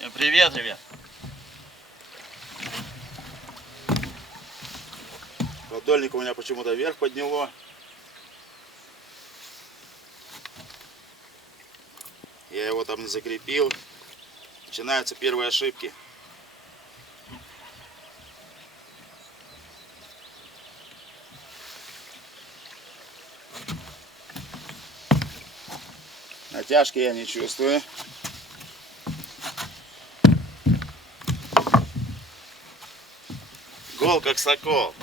Всем привет, ребят! Продольник у меня почему-то вверх подняло. Я его там не закрепил. Начинаются первые ошибки. Натяжки я не чувствую. Гол как сокол.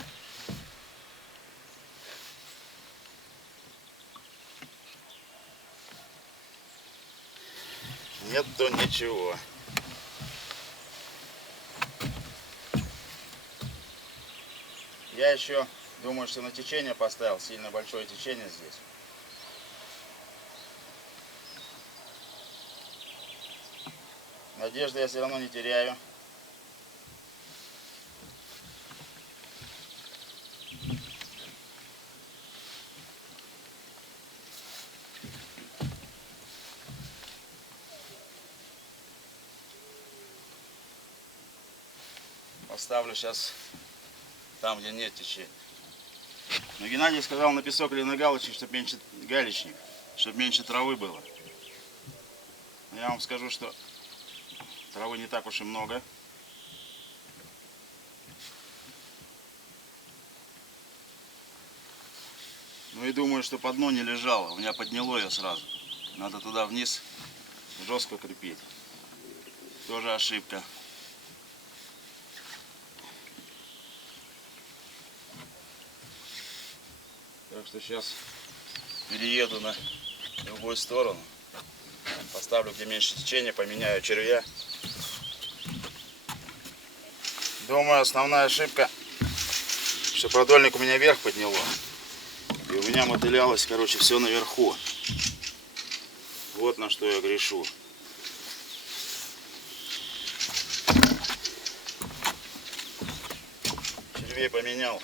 Нету ничего. Я еще думаю, что на течение поставил. Сильно большое течение здесь. Надежды я все равно не теряю. Поставлю сейчас там, где нет течения. Но Геннадий сказал на песок или на галочник, чтобы меньше галечник, чтобы меньше травы было. Но я вам скажу, что травы не так уж и много. Ну и думаю, что по дну не лежало. У меня подняло ее сразу. Надо туда вниз жестко крепить. Тоже ошибка. Так что сейчас перееду на другую сторону. Поставлю где меньше течения, поменяю червя. Думаю, основная ошибка, что продольник у меня вверх подняло. И у меня мотылялось, короче, все наверху. Вот на что я грешу. Червей поменял.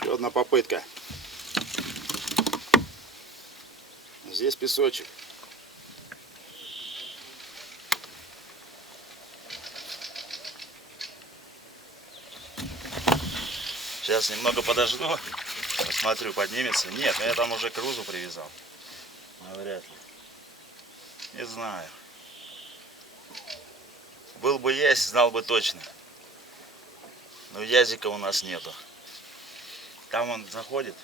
Еще одна попытка. Здесь песочек. Сейчас немного подожду. Посмотрю, поднимется. Нет, я там уже крузу привязал. Вряд ли. Не знаю. Был бы есть, знал бы точно. Но язика у нас нету. Там он заходит,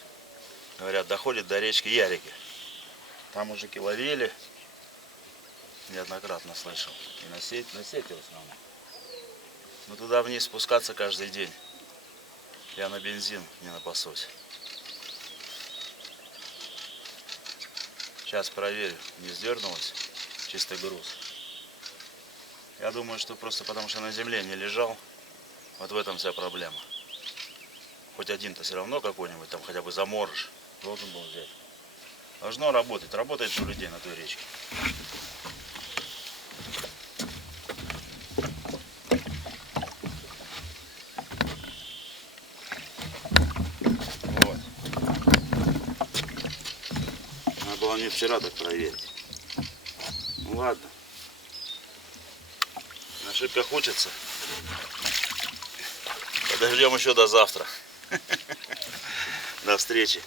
говорят, доходит до речки Ярики. Там мужики ловили, неоднократно слышал. И на сети в основном. Но туда вниз спускаться каждый день. Я на бензин не напасусь. Сейчас проверю, не сдернулось, чистый груз. Я думаю, что просто потому что на земле не лежал. Вот в этом вся проблема. Хоть один-то все равно какой-нибудь там хотя бы заморож должен был взять. Должно работать. Работает же у людей на той речке. Вот. Надо было мне вчера так проверить. Ну ладно. На ошибках учатся. Подождем еще до завтра. До встречи.